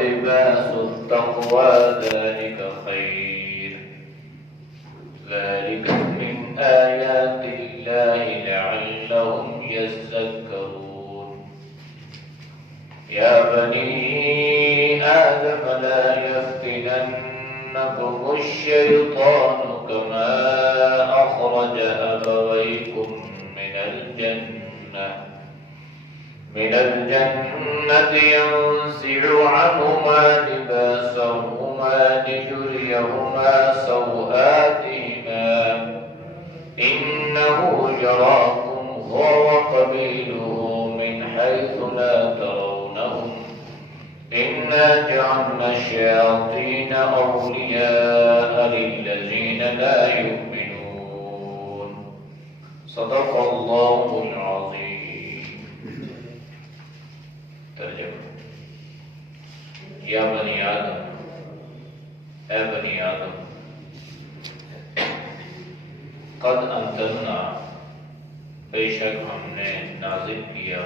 ولباس التقوى ذلك خير ذلك من آيات الله لعلهم يذكرون يا بني آدم لا يفتننكم الشيطان كما أخرج أبويكم من الجنة ينزع عنهما لباسهما ليريهما سوآتهما إنه يراكم هو وقبيله من حيث لا ترونهم إنا جعلنا الشياطين أولياء للذين لا يؤمنون صدق الله العظيم. ترجمہ: یا بنی آدم، اے بنی آدم، قد انزلنا، بے شک ہم نے نازل کیا،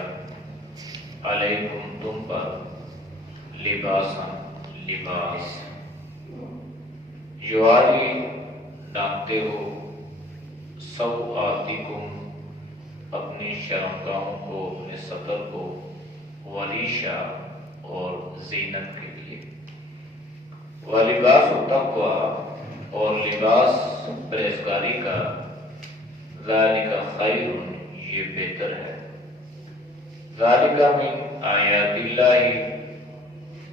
علیکم تم پر، لباسا لباس، یواری ڈانٹتے ہو، سوآتکم اپنی شرمگاہوں کو، اپنے سطر کو، وریشا اور زینت کے لیے، ولباس التقوی اور لباس پرہیزگاری کا، ذالک خیر یہ بہتر ہے، ذالک من آیات اللہ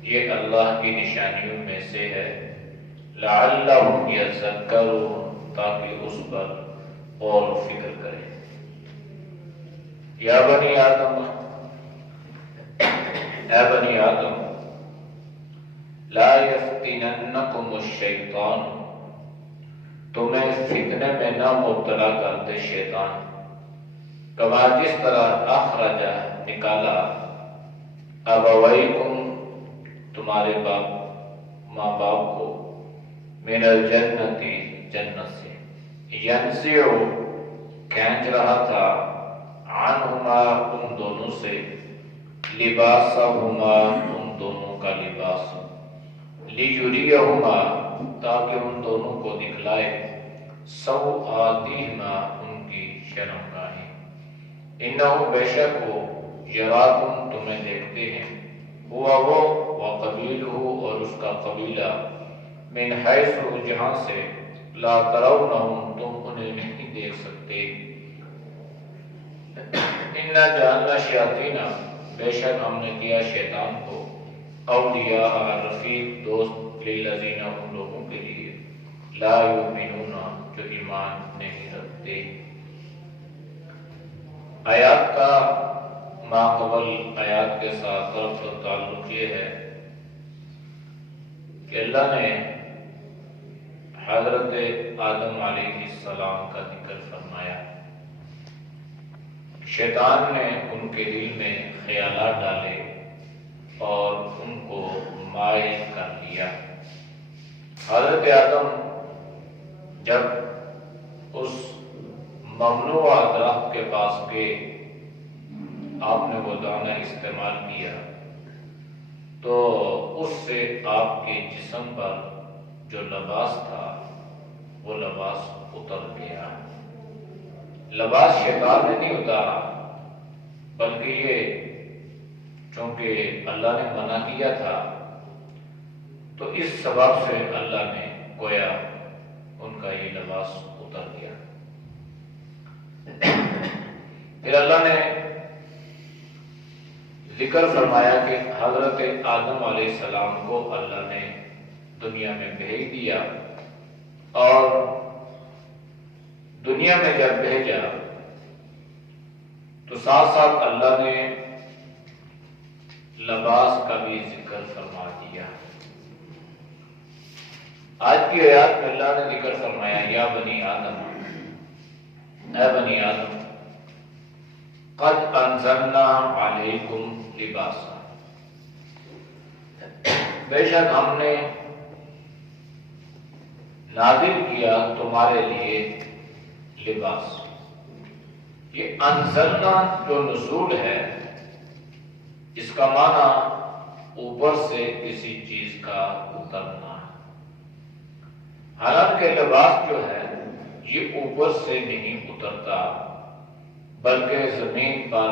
یہ اللہ کی نشانیوں میں سے ہے، لعلہم یذکرون تاکہ اس پر اور فکر کریں. یا بنی آدم، اے بنی آدم، لا یفتننکم الشیطان تمہیں فتنے میں نہ مبتلا کر دے شیطان، کما جس طرح اخرج نکالا، ابویکم تمہارے باپ ماں باپ کو، من الجنتی جنت سے، ینزع کھینچ رہا تھا، عنہما ان دونوں سے، لباسہما ان دونوں کا لباس، لیریہما تاکہ ان دونوں کو دکھلائے، سوآتہما ان کی شرمگاہیں، انہو بے شک وہ، یراکم تمہیں دیکھتے ہیں، ہوا وہ، وقبیلہ اور اس کا قبیلہ، من حیث جہاں سے، لا ترونہم تم انہیں نہیں دیکھ سکتے، انا جعلنا الشیاطین بے شک ہم نے کیا شیطان کو، اولیاء رفیق دوست، للذین ان لوگوں کے لیے، لا یؤمنون جو ایمان نہیں رکھتے. آیات کا ماقبل آیات کے ساتھ ربط و تعلق یہ ہے کہ اللہ نے حضرت آدم علیہ السلام کا ذکر فرمایا، شیطان نے ان کے دل میں خیالات ڈالے اور ان کو مائل کر دیا. حضرت آدم جب اس ممنوع درخت کے پاس گئے، آپ نے وہ دانہ استعمال کیا تو اس سے آپ کے جسم پر جو لباس تھا وہ لباس اتر گیا. لباس شیطان نے نہیں اتارا، بلکہ یہ چونکہ اللہ نے منع کیا تھا تو اس سبب سے اللہ نے گویا ان کا یہ لباس اتر گیا. پھر اللہ نے ذکر فرمایا کہ حضرت آدم علیہ السلام کو اللہ نے دنیا میں بھیج دیا، اور دنیا میں جب بھیجا تو ساتھ ساتھ اللہ نے لباس کا بھی ذکر فرما دیا. آج کی آیات میں اللہ نے ذکر فرمایا، یا بنی آدم، اے بنی آدم، قد انزلنا علیکم لباسا، بے شک ہم نے نازل کیا تمہارے لیے لباس. یہ انزلنا جو نزول ہے اس کا معنی اوپر سے کسی چیز کا اترنا، حالانکہ لباس جو ہے یہ اوپر سے نہیں اترتا، بلکہ زمین پر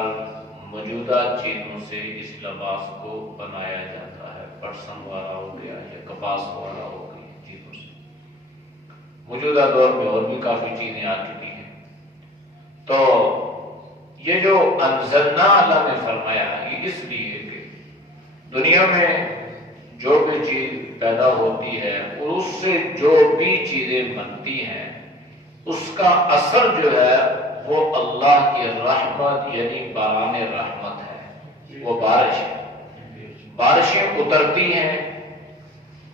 موجودہ چیزوں سے اس لباس کو بنایا جاتا ہے۔ پٹسن والا ہو گیا یا کپاس والا ہو گئی چیزوں سے۔ موجودہ دور میں اور بھی کافی چیزیں آ چکی ہیں۔ تو یہ جو انزلنا اللہ نے فرمایا یہ اس لیے کہ دنیا میں جو بھی چیز پیدا ہوتی ہے اور اس سے جو بھی چیزیں بنتی ہیں اس کا اثر جو ہے وہ اللہ کی رحمت یعنی باران رحمت ہے، وہ بارش ہے۔ بارشیں اترتی ہیں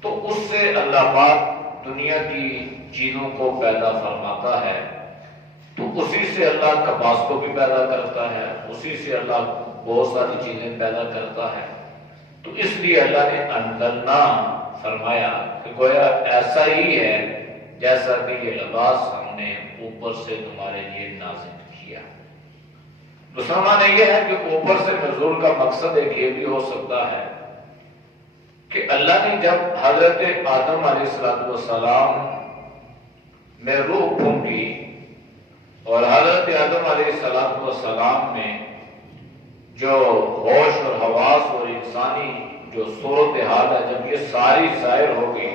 تو اس سے اللہ پاک دنیا کی چیزوں کو پیدا فرماتا ہے، تو اسی سے اللہ کپاس کو بھی پیدا کرتا ہے، اسی سے اللہ بہت ساری چیزیں پیدا کرتا ہے۔ تو اس لیے اللہ نے انزلنا فرمایا کہ گویا ایسا ہی ہے جیسا کہ یہ لباس ہم نے اوپر سے تمہارے لیے نازل کیا۔ دوسرا معنی یہ ہے کہ اوپر سے نزول کا مقصد ایک یہ بھی ہو سکتا ہے کہ اللہ نے جب حضرت آدم علیہ السلام میں روح پھونکی اور حضرت آدم علیہ السلام میں جو ہوش اور حواس اور انسانی جو صورتحال ہے جب یہ ساری ظاہر ہو گئی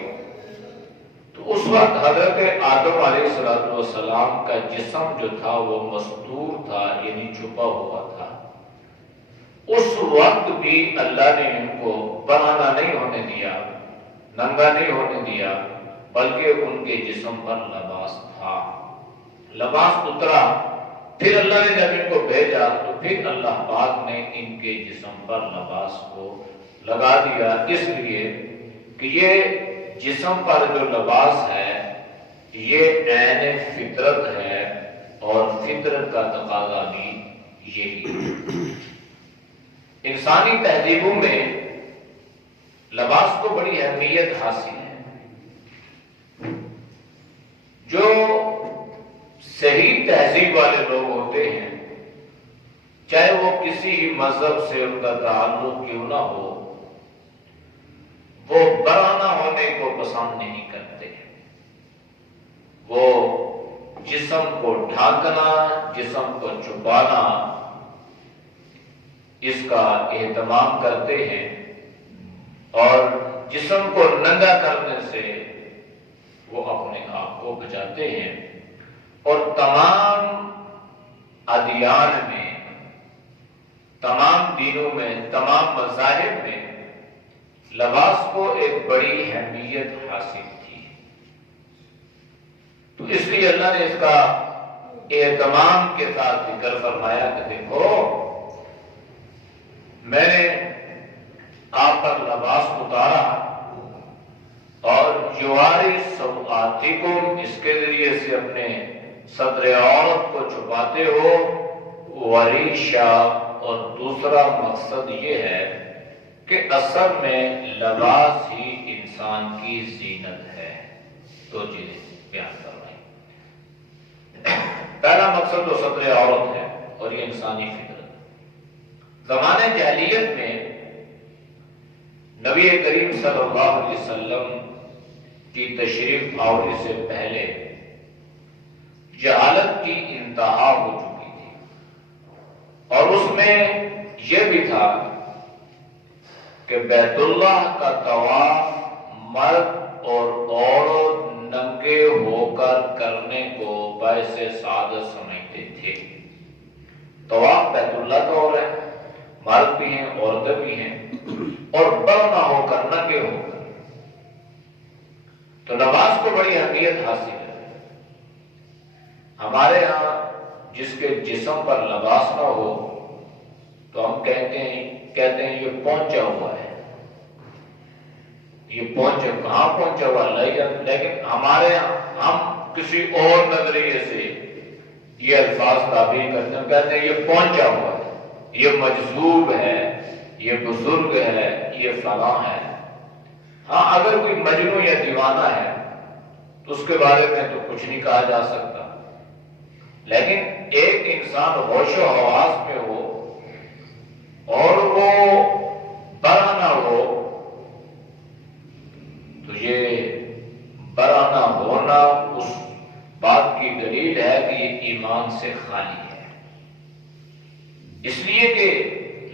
تو اس وقت حضرت آدم علیہ السلام کا جسم جو تھا وہ مستور تھا، یعنی چھپا ہوا تھا۔ اس وقت بھی اللہ نے ان کو برانا نہیں ہونے دیا، ننگا نہیں ہونے دیا، بلکہ ان کے جسم پر لباس تھا۔ لباس اترا، پھر اللہ نے جب ان کو بھیجا تو پھر اللہ پاک نے ان کے جسم پر لباس کو لگا دیا، اس لیے کہ یہ جسم پر جو لباس ہے یہ عین فطرت ہے اور فطرت کا تقاضا بھی یہی ہے۔ انسانی تہذیبوں میں لباس کو بڑی اہمیت حاصل ہے۔ جو صحیح تہذیب والے لوگ ہوتے ہیں، چاہے وہ کسی بھی مذہب سے ان کا تعلق کیوں نہ ہو، وہ برانا ہونے کو پسند نہیں کرتے۔ وہ جسم کو ڈھانکنا، جسم کو چھپانا، اس کا اہتمام کرتے ہیں، اور جسم کو ننگا کرنے سے وہ اپنے آپ کو بچاتے ہیں۔ اور تمام ادیان میں، تمام دینوں میں، تمام مذاہب میں لباس کو ایک بڑی اہمیت حاصل تھی۔ تو اس لیے اللہ نے اس کا اہتمام کے ساتھ ذکر فرمایا کہ دیکھو میں نے آپ پر لباس اتارا اور یواری سوآتکم، اس کے ذریعے سے اپنے صدر عورت کو چھپاتے ہو، وریشا، اور دوسرا مقصد یہ ہے کہ اصل میں لباس ہی انسان کی زینت ہے۔ دو چیزیں بیان کر رہے ہیں۔ پہلا مقصد تو صدر عورت ہے اور یہ انسانی فطرت۔ زمانے جاہلیت میں نبی کریم صلی اللہ علیہ وسلم کی تشریف آوری سے پہلے جہالت کی انتہا ہو چکی تھی، اور اس میں یہ بھی تھا کہ بیت اللہ کا طواف مرد اور عورت ننگے ہو کر کرنے کو باعث سعادت سمجھتے تھے۔ طواف بیت اللہ کا ہو رہا ہے، مرد بھی ہیں، عورتیں بھی ہیں، اور برنا ہو کر، ننگے ہو کر۔ تو لباس کو بڑی اہمیت حاصل ہے۔ ہمارے ہاں جس کے جسم پر لباس نہ ہو تو ہم کہتے ہیں یہ پہنچا ہوا ہے، یہ پہنچا، کہاں پہنچا ہوا ہے؟ لیکن ہمارے ہم کسی اور نظریے سے یہ الفاظ تعبیر کرتے ہیں، کہتے ہیں یہ پہنچا ہوا ہے، یہ مجذوب ہے، یہ بزرگ ہے، یہ فلاں ہے۔ ہاں اگر کوئی مجنون یا دیوانہ ہے تو اس کے بارے میں تو کچھ نہیں کہا جا سکتا، لیکن ایک انسان ہوش و حواس میں ہو اور وہ برہنہ ہو ایمان سے خالی ہے، اس لیے کہ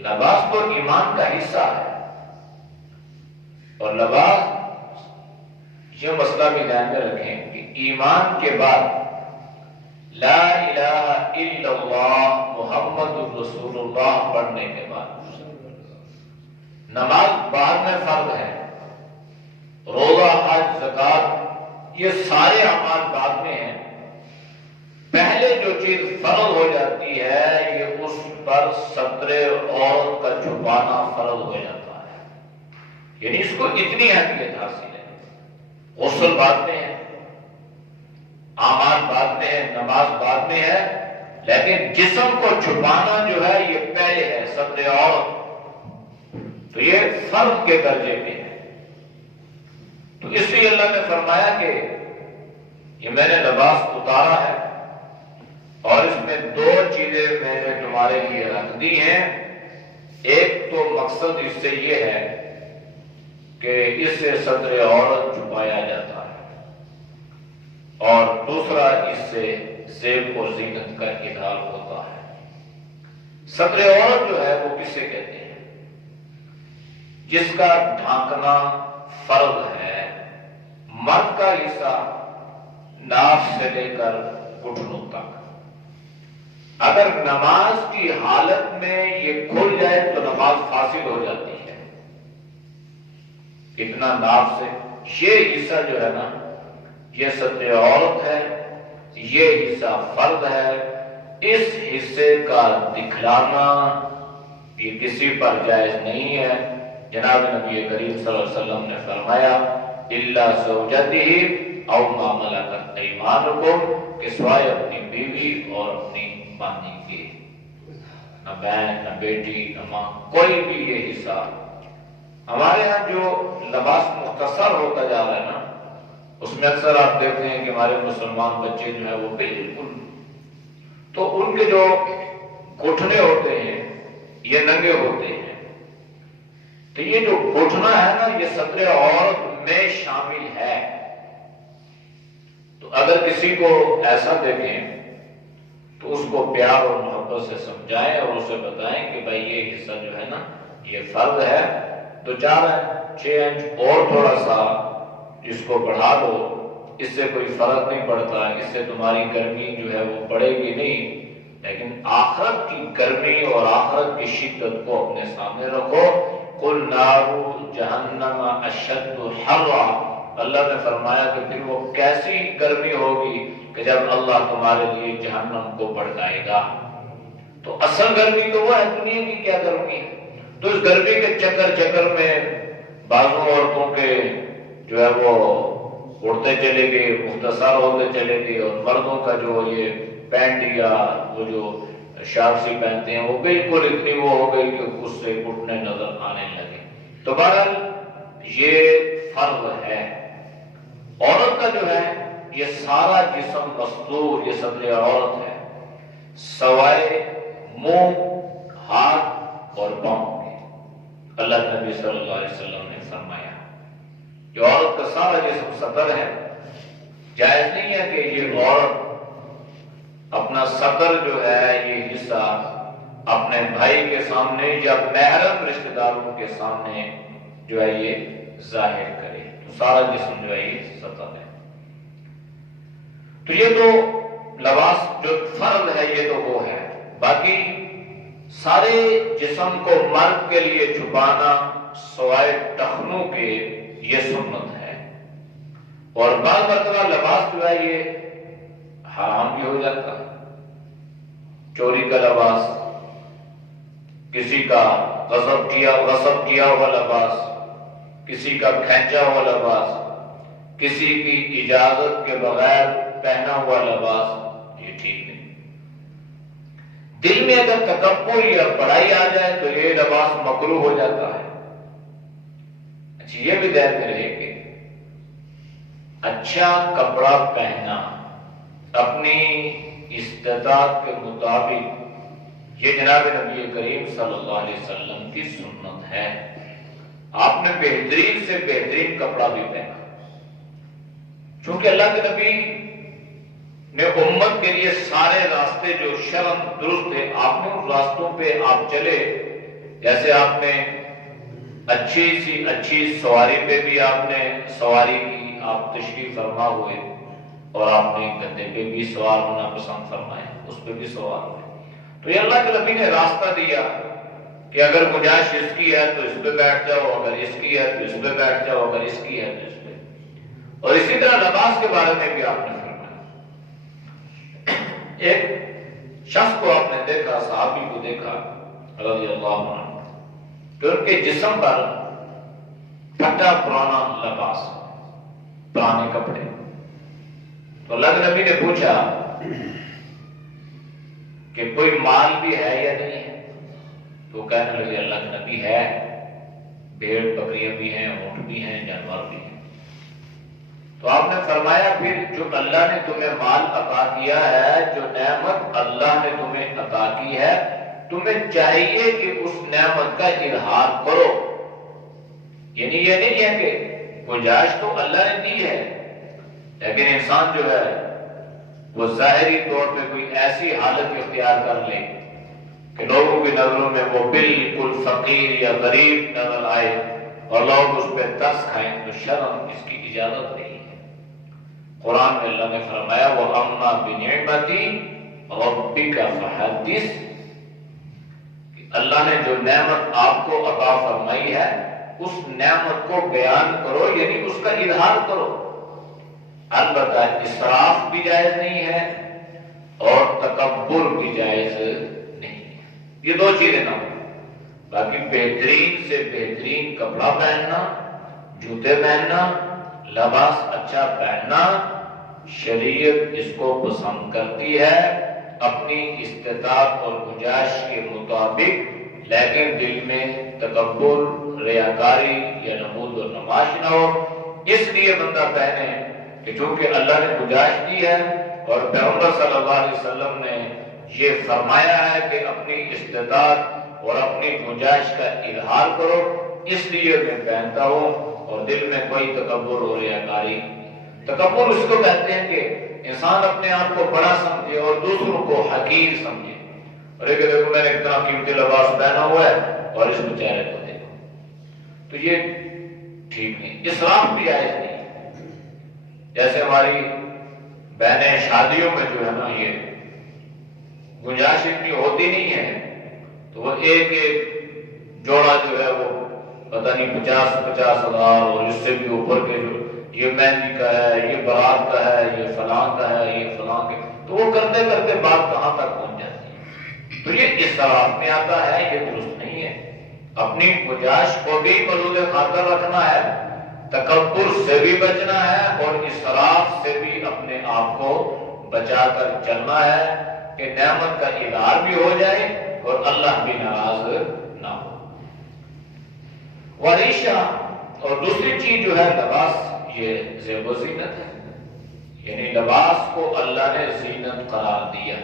لباس تو ایمان کا حصہ ہے، اور لباس یہ مسئلہ بھی دھیان میں رکھیں کہ ایمان کے بعد لا الہ الا اللہ محمد رسول اللہ پڑھنے کے بعد نماز بعد میں فرض ہے، روزہ حج زکات یہ سارے اعمال بعد میں ہیں، پہلے جو چیز فرض ہو جاتی ہے یہ اس پر ستر عورت کا چھپانا فرض ہو جاتا ہے، یعنی اس کو اتنی اہمیت حاصل ہے۔ غسل بعد میں ہے، اعمال بعد میں ہے، نماز بعد میں ہے، لیکن جسم کو چھپانا جو ہے یہ پہلے ہے، ستر عورت تو یہ فرض کے درجے میں ہے۔ تو اس لیے اللہ نے فرمایا کہ یہ میں نے لباس اتارا ہے اور اس میں دو چیزیں میں نے تمہارے لیے رکھ دی ہیں، ایک تو مقصد اس سے یہ ہے کہ اس سے ستر عورت چھپایا جاتا ہے، اور دوسرا اس سے زیب و زینت کا اظہار ہوتا ہے۔ ستر عورت جو ہے وہ کسے کہتے ہیں؟ جس کا ڈھانکنا فرض ہے، مرد کا حصہ ناف سے لے کر گھٹنوں تک، اگر نماز کی حالت میں یہ کھل جائے تو نماز فاسد ہو جاتی ہے۔ اتنا ناف سے یہ حصہ جو ہے نا یہ ستر عورت ہے، یہ حصہ فرض ہے، اس حصے کا دکھلانا یہ کسی پر جائز نہیں ہے۔ جناب نبی کریم صلی اللہ علیہ وسلم نے فرمایا الا زوجته او ما ملکت ایمانکم، کہ سوائے اپنی بیوی اور اپنی باندھی کے، نہ بہن نہ بیٹی نہ ماں، کوئی بھی یہ حصہ۔ ہمارے ہاں جو لباس مختصر ہوتا جا رہا ہے نا، اس میں اکثر آپ دیکھتے ہیں کہ ہمارے مسلمان بچے جو ہیں وہ بالکل، تو ان کے جو گھٹنے ہوتے ہیں یہ ننگے ہوتے ہیں، تو یہ جو گھٹنا ہے نا یہ ستر عورت میں شامل ہے۔ تو اگر کسی کو ایسا دیکھیں تو اس کو پیار اور محبت سے سمجھائیں اور اسے بتائیں کہ بھائی یہ حصہ جو ہے نا یہ فرض ہے، تو 4-6 انچ اور تھوڑا سا اس کو بڑھا دو، اس سے کوئی فرق نہیں پڑتا، اس سے تمہاری گرمی جو ہے وہ پڑے گی نہیں، لیکن آخرت کی گرمی اور آخرت کی شدت کو اپنے سامنے رکھو۔ قُلْ نَارُ جَهَنَّمَ أَشَدُّ حَرًّا، اللہ نے فرمایا کہ پھر وہ کیسی گرمی ہوگی کہ جب اللہ تمہارے لیے جہنم کو بھڑکائے گا۔ تو اصل گرمی تو وہ ہے، دنیا کی کیا گرمی ہے؟ تو اس گرمی کے چکر میں بعضوں عورتوں کے جو ہے وہ اڑتے چلے گئے، مختصر ہوتے چلے گئے، اور مردوں کا جو یہ پینٹ یا وہ جو شارٹ سی پہنتے ہیں وہ بالکل اتنی وہ ہو گئی کہ اس سے گھٹنے نظر آنے لگے۔ تو بہرحال یہ فرض ہے۔ عورت کا جو ہے یہ سارا جسم مستور، یہ ستر عورت ہے، سوائے منہ، ہاتھ اور پاؤں کے۔ اللہ کے نبی صلی اللہ علیہ وسلم نے فرمایا کہ عورت کا سارا جسم ستر ہے، جائز نہیں ہے کہ یہ عورت اپنا ستر جو ہے یہ حصہ اپنے بھائی کے سامنے یا محرم رشتہ داروں کے سامنے جو ہے یہ ظاہر کرے، تو سارا جسم جو ہے یہ ستر ہے۔ تو یہ تو لباس جو فرض ہے یہ تو وہ ہے، باقی سارے جسم کو مرد کے لیے چھپانا سوائے ٹخنوں کے یہ سنت ہے، اور بعض مرتبہ لباس جو ہے یہ حرام بھی ہو جاتا ہے۔ چوری کا لباس، کسی کا غصب کیا ہوا لباس، کسی کا کھینچا ہوا لباس، کسی کی اجازت کے بغیر پہنا ہوا لباس، یہ ٹھیک نہیں۔ دل میں اگر تکبر یا بڑائی آ جائے تو یہ لباس مکروہ ہو جاتا ہے۔ اچھا یہ بھی ذہن میں رہے کہ اچھا کپڑا پہننا اپنی استطاعت کے مطابق یہ جناب نبی کریم صلی اللہ علیہ وسلم کی سنت ہے۔ آپ نے بہترین سے بہترین کپڑا بھی پہنا، چونکہ اللہ کے نبی نے امت کے لیے سارے راستے جو شرم درست تھے آپ نے ان راستوں پہ آپ چلے. جیسے آپ نے اچھی سواری پہ بھی آپ نے سواری کی، آپ تشریف فرما ہوئے، اور آپ نے گدے پہ بھی سوار ہونا پسند فرمائے، اس پہ بھی سوار ہوئے. تو یہ اللہ کے نبی نے راستہ دیا کہ اگر گنجائش اس کی ہے تو اس پہ بیٹھ جاؤ، اگر اس کی ہے تو اس پہ بیٹھ جاؤ، اگر اس کی ہے تو اس پہ. اور اسی طرح لباس کے بارے میں بھی آپ نے فرمایا. ایک شخص کو آپ نے دیکھا، صحابی کو دیکھا رضی اللہ عنہ، کہ ان کے جسم پر پھٹا پرانا لباس، پرانے کپڑے. تو اللہ کے نبی نے پوچھا کہ کوئی مال بھی ہے یا نہیں ہے؟ تو کہنے لگے اللہ کے نبی ہے، بھیڑ بکریاں بھی ہیں، اونٹ بھی ہیں، جانور بھی ہیں. تو آپ نے فرمایا پھر جو اللہ نے تمہیں مال عطا کیا ہے، جو نعمت اللہ نے تمہیں عطا کی ہے، تمہیں چاہیے کہ اس نعمت کا اظہار کرو. یعنی یہ نہیں ہے کہ گنجائش تو اللہ نے دی ہے، لیکن انسان جو ہے وہ ظاہری طور پہ کوئی ایسی حالت اختیار کر لے کہ لوگوں کی نظروں میں وہ بالکل فقیر یا غریب نظر آئے اور لوگ اس پہ ترس کھائیں، تو شرم اس کی اجازت نہیں ہے. قرآن میں اللہ نے فرمایا وَأَمَّا بِنِعْمَتِ رَبِّكَ فَحَدِّثْ، اللہ نے جو نعمت آپ کو عطا فرمائی ہے اس نعمت کو بیان کرو، یعنی اس کا اظہار کرو. البتہ اسراف بھی جائز نہیں ہے اور تکبر بھی جائز نہیں ہے. یہ دو چیزیں نہ ہو. باقی بہترین سے بہترین کپڑا پہننا، جوتے پہننا، لباس اچھا پہننا، شریعت اس کو پسند کرتی ہے اپنی استطاعت اور گنجائش کے مطابق، لیکن دل میں تکبر، ریاکاری یا نمود و نمائش نہ ہو. اس لیے بندہ پہنے کہ چونکہ اللہ نے گنجائش دی ہے اور پیغمبر صلی اللہ علیہ وسلم نے یہ فرمایا ہے کہ اپنی استطاعت اور اپنی گنجائش کا اظہار کرو، اس لیے میں پہنتا ہوں. اور دل میں کوئی تکبر اور ریاکاری. تکبر اس کو کہتے ہیں کہ انسان اپنے آپ کو بڑا سمجھے اور دوسروں کو حقیر سمجھے. اور ایک دیکھو میں نے اتنا قیمتی لباس پہنا ہوا ہے اور اس بیچارے کو دیکھو، تو یہ ٹھیک نہیں. اسراف بھی جائز نہیں. جیسے ہماری بہنیں شادیوں میں جو ہے نا یہ گنجائش اتنی ہوتی نہیں ہے، تو وہ ایک جوڑا جو ہے وہ پتہ نہیں 50 ہزار اور اس سے بھی اوپر کے جو یہ مہندی کا ہے، یہ بارات کا ہے، یہ فلاں کا ہے، یہ فلاں کے، تو وہ کرتے کرتے بات کہاں تک پہنچ جاتی ہے. تو یہ اسراف میں آتا ہے، یہ درست نہیں ہے. اپنی گنجائش کو بھی ملول خاطر رکھنا ہے، تکبر سے بھی بچنا ہے اور اسراف سے بھی اپنے آپ کو بچا کر چلنا ہے کہ نعمت کا اظہار بھی ہو جائے اور اللہ بھی ناراض نہ ہو. وریشہ اور دوسری چیز جو ہے لباس، یہ زیب و زینت ہے. یعنی لباس کو اللہ نے زینت قرار دیا.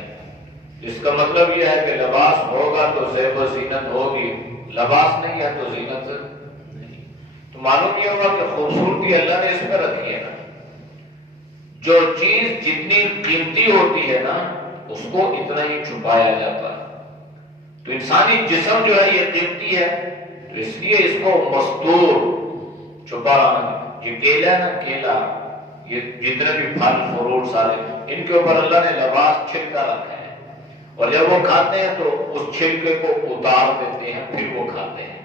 اس کا مطلب یہ ہے کہ لباس ہوگا تو زیب و زینت ہوگی، لباس نہیں ہے تو زینت نہیں. تو معلوم یہ ہوگا کہ خوبصورتی اللہ نے اس میں رکھی ہے نا. جو چیز جتنی قیمتی ہوتی ہے نا اس کو اتنا ہی چھپایا جاتا ہے. تو انسانی جسم جو ہے یہ قیمتی ہے، تو اس لیے اس کو مستور چھپا رہنا. یہ کیلا ہے نا، کیلا، یہ جتنے بھی پھل فروٹ سارے، ان کے اوپر اللہ نے لباس چھلکا رکھا ہے، اور جب وہ کھاتے ہیں تو اس چھلکے کو اتار دیتے ہیں، پھر وہ کھاتے ہیں.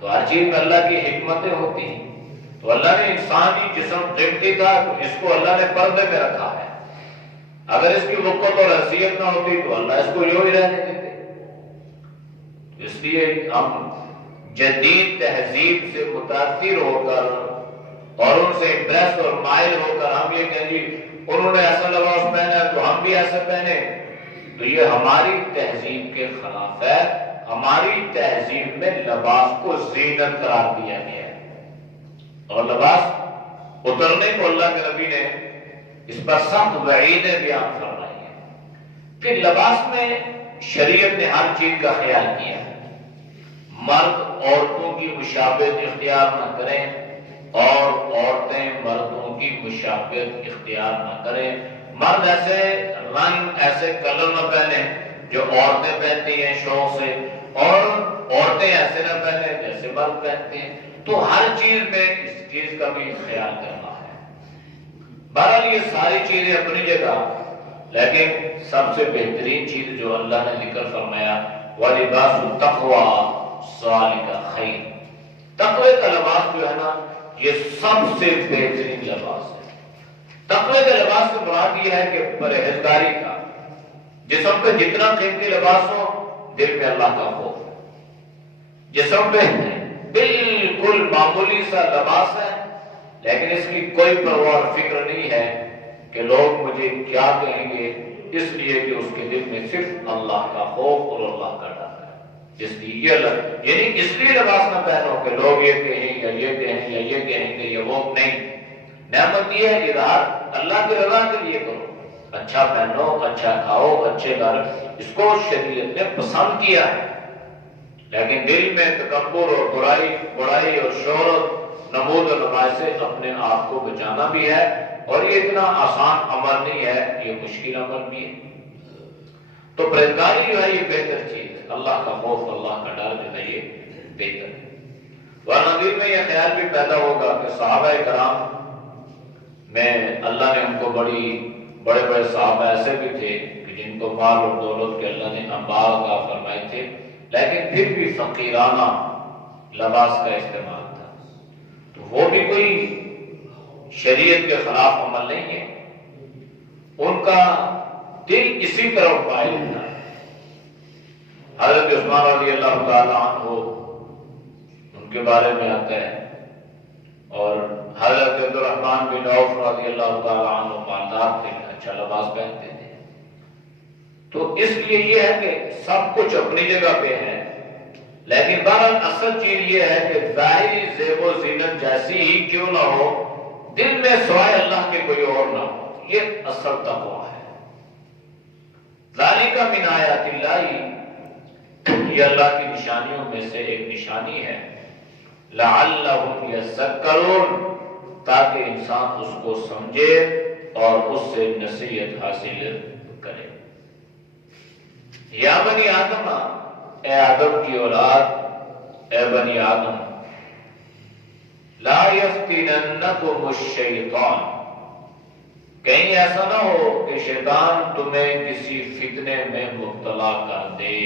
تو ہر چیز میں اللہ کی حکمتیں ہوتی ہیں. تو اللہ نے انسانی جسم قیمتی تھا تو اس کو اللہ نے پردے میں رکھا ہے. اگر اس کی وقت اور حیثیت نہ ہوتی تو اللہ اس کو یوں ہی رہنے دیتے. اس لیے ہم جدید تہذیب سے متاثر ہو کر اور ان سے امپریس اور مائل ہو کر ہم یہ کہیں جی انہوں نے ایسا لباس پہنا ہے تو ہم بھی ایسا پہنے، تو یہ ہماری تہذیب کے خلاف ہے. ہماری تہذیب میں لباس کو زینت قرار دیا گیا ہے اور لباس اترنے کو اللہ کے نبی نے اس پر سخت وعیدیں بیان فرمائی ہیں. پھر لباس میں شریعت نے ہر چیز کا خیال کیا. مرد عورتوں کی مشابہت اختیار نہ کریں اور عورتیں مردوں کی مشابہت اختیار نہ کریں. مرد ایسے رنگ ایسے کلر نہ پہنے جو عورتیں پہنتی ہیں شوق سے، اور عورتیں ایسے نہ پہنے جیسے مرد پہنتے ہیں۔ تو ہر چیز میں اس چیز کا بھی خیال کرنا ہے۔ بہرحال یہ ساری چیزیں اپنی جگہ، لیکن سب سے بہترین چیز جو اللہ نے ذکر فرمایا وَلِبَاسُ التَّقْوَىٰ ذَلِكَ خَيْرٌ، تقوی کا لباس جو ہے نا یہ سب سے بہترین لباس ہے۔ تقوی کا لباس سے مراد یہ ہے کہ پرہیزگاری کا، جسم پہ جتنا قیمتی لباس ہو دل میں اللہ کا خوف ہے۔ جسم پہ بالکل معمولی سا لباس ہے لیکن اس کی کوئی پرواہ اور فکر نہیں ہے کہ لوگ مجھے کیا کہیں گے، اس لیے کہ اس کے دل میں صرف اللہ کا خوف اور اللہ کا ڈر ہے۔ جس کی یہ یعنی اس لیے لباس نہ پہنو کہ لوگ یہ کہیں یا یہ کہیں یا یہ کہیں گے یا وہ نہیں۔ نعمت یہ ہے اظہار اللہ کی رضا کے لیے کرو، اچھا پہنو، اچھا کھاؤ، اچھے گھر، اس کو شریعت نے پسند کیا ہے، لیکن دل میں تکبر اور برائی اور شہرت، نمود و نمائش سے اپنے آپ کو بچانا بھی ہے، اور یہ اتنا آسان عمل نہیں ہے، یہ مشکل عمل بھی ہے۔ تو پرہیزگاری جو ہے یہ بہتر چیز ہے، اللہ کا خوف، اللہ کا ڈر جو ہے یہ بہتر ہے۔ ورنہ دل میں یہ خیال بھی پیدا ہوگا کہ صحابہ کرام میں اللہ نے ان کو بڑے بڑے صحابہ ایسے بھی تھے کہ جن کو مال اور دولت کے اللہ نے انبار عطا فرمائے تھے، لیکن پھر بھی فقیرانہ لباس کا استعمال تھا۔ تو وہ بھی کوئی شریعت کے خلاف عمل نہیں ہے، ان کا دل اسی طرف مائل تھا۔ حضرت عثمان رضی اللہ تعالی عنہ ان کے بارے میں آتا ہے، اور حضرت عبدالرحمن بن عوف رضی اللہ تعالی عنہ مالدار تھے، اچھا لباس پہنتے تھے۔ تو اس لیے یہ ہے کہ سب کچھ اپنی جگہ پہ ہے، لیکن بہرحال اصل چیز یہ ہے کہ ظاہری زیب و زینت جیسی ہی کیوں نہ ہو، دل میں سوائے اللہ کے کوئی اور نہ ہو، یہ اصل تقویٰ ہے۔ ذالک من آیات اللہ، یہ اللہ کی نشانیوں میں سے ایک نشانی ہے، لعلہم یذکرون، تاکہ انسان اس کو سمجھے اور اس سے نصیحت حاصل کرے۔ یا بنی آدم، اے آدم کی اولاد، اے بنی آدم، لا یفتننکم الشیطان، کہیں ایسا نہ ہو کہ شیطان تمہیں کسی فتنے میں مبتلا کر دے،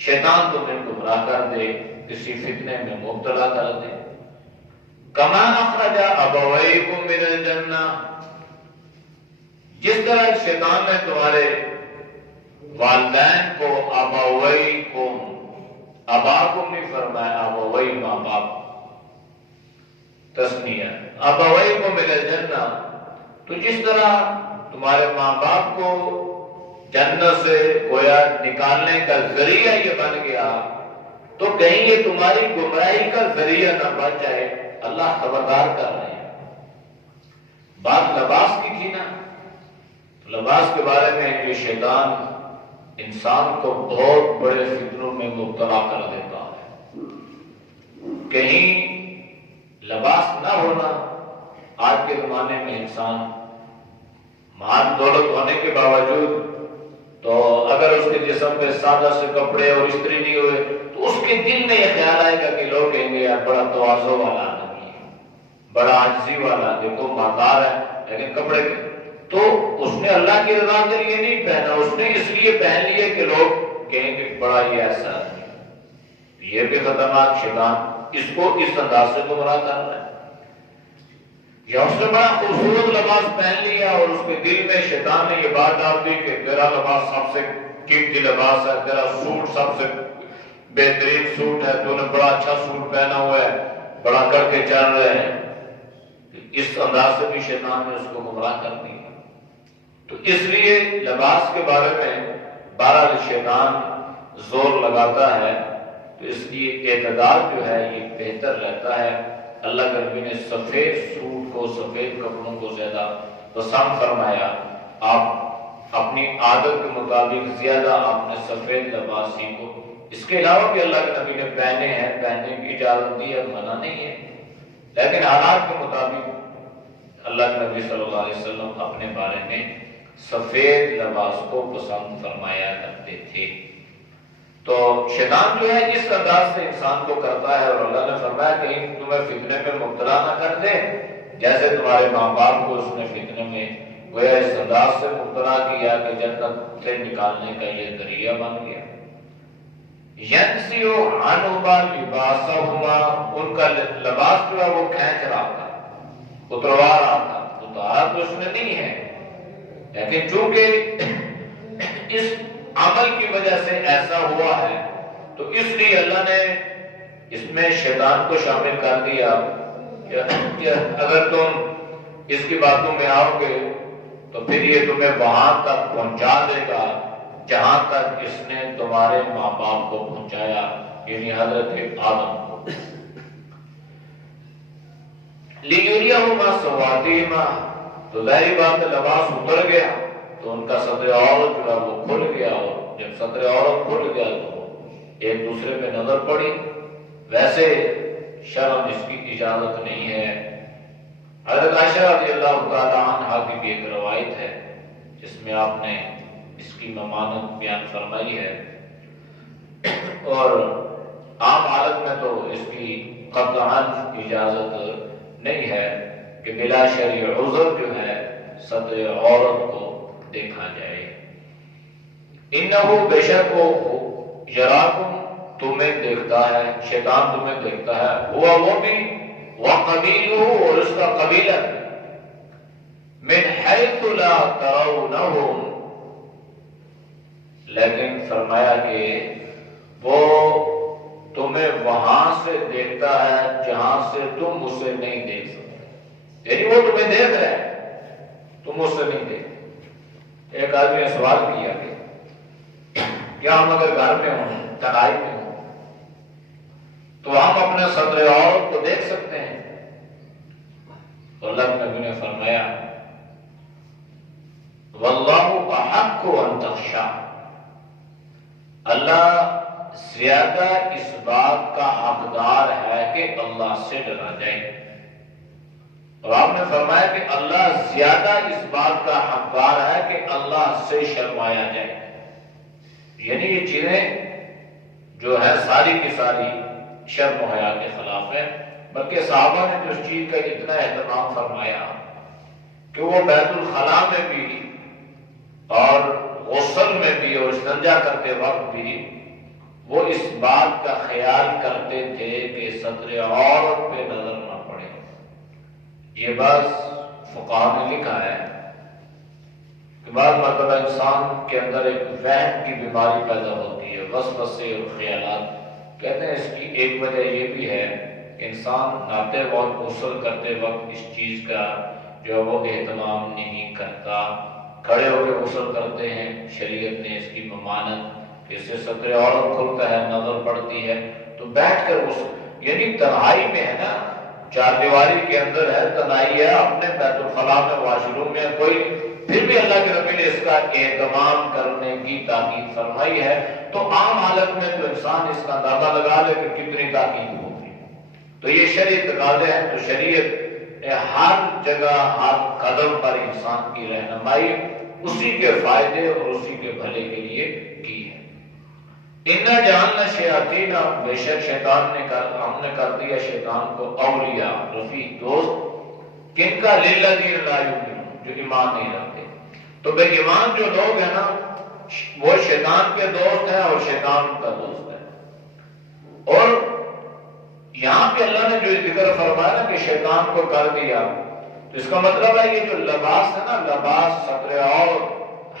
شیطان تمہیں گمراہ کر دے، کسی فتنے میں مبتلا کر دے۔ کما اخرج ابویکم من الجنہ، جس طرح شیطان نے تمہارے والدین کو، ابویکم، اباکم نہیں فرمایا، ابوی ماں باپ، تسنیہ، ابویکم من الجنہ، تو جس طرح تمہارے ماں باپ کو جنت سے گویا نکالنے کا ذریعہ یہ بن گیا، تو کہیں یہ تمہاری گمراہی کا ذریعہ نہ بن جائے، اللہ خبردار کر رہے ہیں۔ بات لباس کی تھی نا، لباس کے بارے میں یہ شیطان انسان کو بہت بڑے فتنوں میں مبتلا کر دیتا ہے۔ کہیں لباس نہ ہونا، آج کے زمانے میں انسان مال دولت ہونے کے باوجود تو اگر اس کے جسم پہ سادہ سے کپڑے اور استری نہیں ہوئے تو اس کے دل میں یہ خیال آئے گا کہ لوگ کہیں گے یار بڑا تواضع والا آدمی ہے، بڑا عاجزی والا، دیکھو مالدار ہے لیکن کپڑے، تو اس نے اللہ کی رضا کے لیے نہیں پہنا، اس نے اس لیے پہن لیے کہ لوگ کہیں کہ بڑا یہ ایسا آدمی۔ یہ بھی خطرناک شیطان اس کو اس انداز سے گمراہ کر رہا ہے، یا اس نے بڑا خوبصورت لباس پہن لیا اور اس کے دل میں شیطان نے یہ بات ڈال دی کہ تیرا لباس سب سے قیمتی لباس ہے، تیرا سوٹ سب سے بہترین سوٹ ہے، تو نے بڑا اچھا سوٹ پہنا ہوا ہے، بڑا کر کے چل رہے ہیں۔ اس انداز سے بھی شیطان نے اس کو گمراہ کر دیا۔ تو اس لیے لباس کے بارے میں بہرحال شیطان زور لگاتا ہے، تو اس لیے اعتدال جو ہے یہ بہتر رہتا ہے۔ اللہ کے نبی نے سفید سوٹ کو، سفید کپڑوں کو زیادہ پسند فرمایا، آپ اپنی عادت کے مطابق زیادہ آپ نے سفید لباس سیکھو۔ اس کے علاوہ بھی اللہ کے نبی نے پہنے ہیں، پہننے کی اجازت دی ہے، منع نہیں ہے، لیکن حالات کے مطابق اللہ کے نبی صلی اللہ علیہ وسلم اپنے بارے میں سفید لباس کو پسند فرمایا کرتے تھے۔ تو شیطان جو ہے اس انداز سے انسان کو کرتا ہے، اور اللہ نے فرمایا کہیں تمہیں فتنے میں مبتلا نہ کر دے، جیسے تمہارے ماں باپ کو اس نے فتنے میں گویا اس انداز سے مبتلا کیا کہ جنت سے نکالنے کا یہ ذریعہ بن گیا۔ يَنْزِعُ عَنْهُمَا لِبَاسَهُمَا، ان کا لباس جو ہے وہ کھینچ رہا تھا، اتروا رہا تھا، اتارا تو اس نے نہیں ہے، لیکن چونکہ اس عمل کی وجہ سے ایسا ہوا ہے تو اس لیے اللہ نے اس میں شیطان کو شامل کر دیا کہ اگر تم اس کی باتوں میں آؤ گے تو پھر یہ تمہیں وہاں تک پہنچا دے گا جہاں تک اس نے تمہارے ماں باپ کو پہنچایا، یعنی حضرت آدم کو۔ لِيُرِيَهُمَا سَوَآتِهِمَا، تو ظاہری بات لباس اتر گیا تو ان کا صدر عورت جو ہے وہ کھل گیا، اور جب صدر عورت کھل گیا تو ایک دوسرے پہ نظر پڑی۔ ویسے شرم اس کی اجازت نہیں ہے۔ حضرت عائشہ رضی اللہ تعالی عنہا کی بھی ایک روایت ہے جس میں آپ نے اس کی ممانعت بیان فرمائی ہے، اور عام حالت میں تو اس کی قطعاً اجازت نہیں ہے کہ بلا شرعی عذر جو ہے صدر عورت کو دیکھا جائے۔ انہو بے شک وہ یراکم، تمہیں دیکھتا ہے، شیطان تمہیں دیکھتا ہے، ہوا وہ بھی، وقبیلہ، اور اس کا قبیلہ، من حیث لا ترونہم، لیکن فرمایا کہ وہ تمہیں وہاں سے دیکھتا ہے جہاں سے تم اسے نہیں دیکھ سکتے، یعنی وہ تمہیں دیکھ رہا ہے، تم اسے نہیں دیکھ۔ ایک آدمی نے سوال کیا کہ کیا ہم اگر گھر میں ہوں، تنہائی میں ہوں، تو ہم اپنے صدر عورت کو دیکھ سکتے ہیں؟ تو اللہ کے نبی نے فرمایا واللہ احق ان تخشى، اللہ زیادہ اس بات کا حقدار ہے کہ اللہ سے ڈرا جائے، اور آپ نے فرمایا کہ اللہ زیادہ اس بات کا حقدار ہے کہ اللہ سے شرمایا جائے، یعنی یہ چیزیں جو ہے ساری کی ساری شرم و حیا کے خلاف ہے۔ بلکہ صحابہ نے جو اس چیز کا اتنا اہتمام فرمایا کہ وہ بیت الخلاء میں بھی اور غسل میں بھی اور استنجا کرتے وقت بھی وہ اس بات کا خیال کرتے تھے کہ صدر عورت پہ نظر نہ پڑے۔ یہ بات فقہاء نے لکھا ہے کہ بعض مرتبہ انسان کے اندر ایک وہم کی بیماری پیدا ہوتی ہے، وسوسے اور خیالات، کہتے ہیں اس کی ایک وجہ یہ بھی ہے کہ انسان نہاتے وقت غسل کرتے وقت اس چیز کا جو ہے وہ اہتمام نہیں کرتا، کھڑے ہو کے غسل کرتے ہیں، شریعت نے اس کی ممانعت کہ اس سے صدر عورت کھلتا ہے، نظر پڑتی ہے، تو بیٹھ کر غسل، یعنی تنہائی میں ہے نا، چار دیواری کے اندر ہے، تنہائی ہے، اپنے بیت الخلاء میں، واش روم میں کوئی، پھر بھی اللہ کے نبی نے اس کا اہتمام کرنے کی تاکید فرمائی ہے۔ تو عام حالت میں تو انسان اس کا اندازہ لگا لے کہ کتنی تاکید ہوگی، تو یہ شرعی تقاضے ہیں، تو شریعت ہر جگہ ہر قدم پر انسان کی رہنمائی اسی کے فائدے اور اسی کے بھلے کے لیے کی ہے۔ اِنَّا جَعَلْنَا الشَّيَاطِينَ، بے شک شیطان نے ہم نے کر دیا شیطان کو اولیاء، رفیق، دوست، کن کا؟ لِلَّذِينَ لَا يُؤْمِنُونَ، جو ایمان نہیں رکھتے۔ تو بے ایمان جو لوگ ہیں نا وہ شیطان کے دوست ہیں اور شیطان ان کا دوست ہے۔ اور یہاں پہ اللہ نے جو ذکر فرمایا نا کہ شیطان کو کر دیا، تو اس کا مطلب ہے یہ جو لباس ہے نا، لباس، ستر اور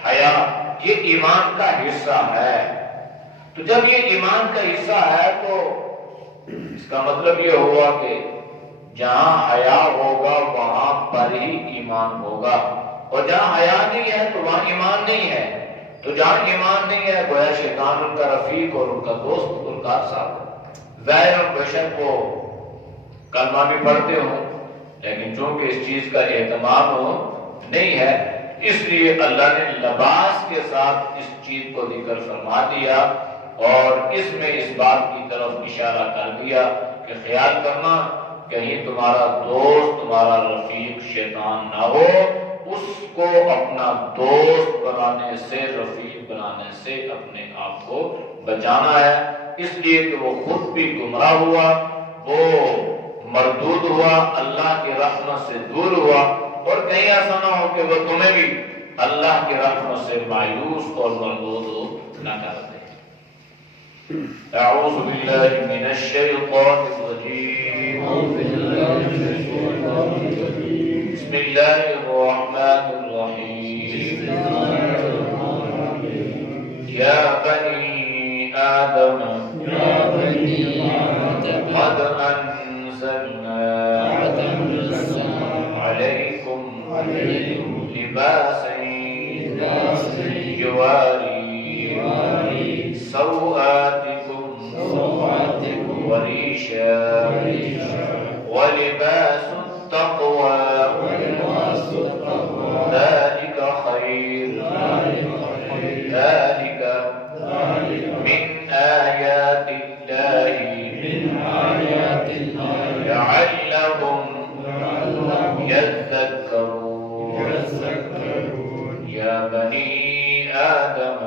حیا، یہ ایمان کا حصہ ہے۔ تو جب یہ ایمان کا حصہ ہے تو اس کا مطلب یہ ہوا کہ جہاں حیا ہوگا وہاں پر ہی ایمان ہوگا، اور جہاں حیا نہیں ہے تو وہاں ایمان نہیں ہے۔ تو جہاں ایمان نہیں ہے گویا شیطان ان کا رفیق اور ان کا دوست، ان کا صاحب۔ ظاہر اور بے شک وہ کلمہ بھی پڑھتے ہوں، لیکن چونکہ اس چیز کا اہتمام نہیں ہے، اس لیے اللہ نے لباس کے ساتھ اس چیز کو ذکر فرما دیا، اور اس میں اس بات کی طرف اشارہ کر دیا کہ خیال کرنا کہیں تمہارا دوست تمہارا رفیق شیطان نہ ہو، اس کو اپنا دوست بنانے سے رفیق بنانے سے اپنے آپ کو بچانا ہے، اس لیے کہ وہ خود بھی گمراہ ہوا، وہ مردود ہوا، اللہ کی رحمت سے دور ہوا، اور کہیں ایسا نہ ہو کہ وہ تمہیں بھی اللہ کی رحمت سے مایوس اور مردود نہ کر دے۔ اعوذ باللہ من الشیطان الرجیم، بسم اللہ الرحمن الرحیم، یا بنی آدم قد انزلنا علیکم لباسا یواری سوآتکم وریشا ولباس التقوى ذلك خیر ذلك من آیات اللہ لعلهم يذكرون، يا بني آدم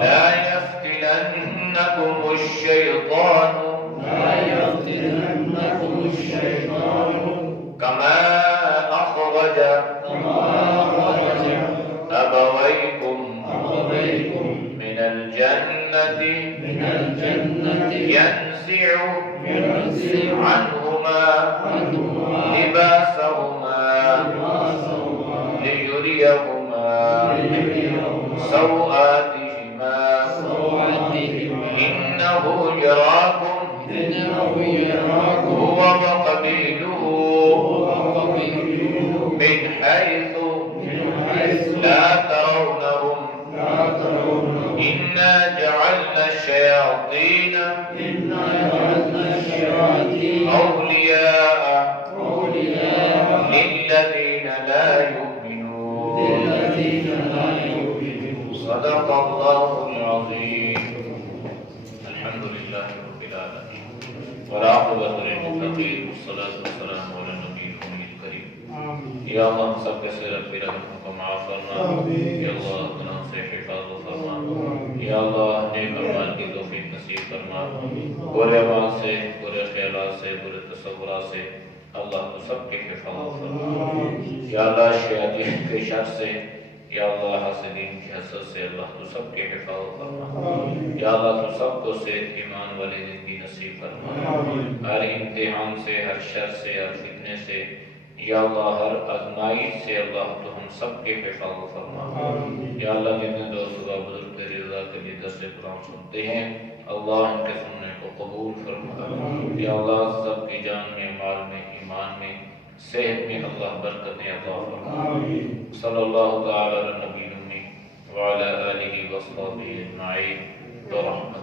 لا يفتننكم الشيطان كما أخرج أبويكم من الجنة ينزع عنهما لباسهما ليريهما سوآتهما إنه يراكم هو وقبيله من حيث لا ترونهم إنا جعلنا الشياطين أولياء للذين لا يؤمنون، صدق الله العظيم۔ الحمد لله رب العالمين والعاقبة للمتقين والصلاة والسلام على النبي الأمي الكريم۔ یا اللہ ہم سب کے سر اپنی رحمتوں کو معاف فرما، یا اللہ گناہوں سے حفاظت فرما، یا اللہ نیک اعمال کی توفیق نصیب فرما، برے اعمال سے، برے خیالات سے، برے تصورات سے اللہ تو سب کے حفاظت فرما، یا اللہ شیاطین کے شر سے، یا اللہ حاسدین کی حسد سے اللہ تو سب کے حفاظت فرما، یا اللہ تو سب کو صحت ایمان والی زندگی نصیب فرما، ہر امتحان سے، ہر شر سے، ہر فتنے سے، یا اللہ ہر آزمائش سے اللہ تو ہم سب کے حفاظت فرما، یا اللہ جتنے دوست صبح بزرگ تیری رضا کے لیے درس قرآن سنتے ہیں اللہ ان کے سننے کو قبول فرما، یا اللہ سب کی جان میں، مال میں، ایمان میں، صحت میں اللہ برکتیں عطا فرما، صلی اللہ تعالی علی نبی الأمی وعلی آلہ وصحبہ اجمعین برحمتہ۔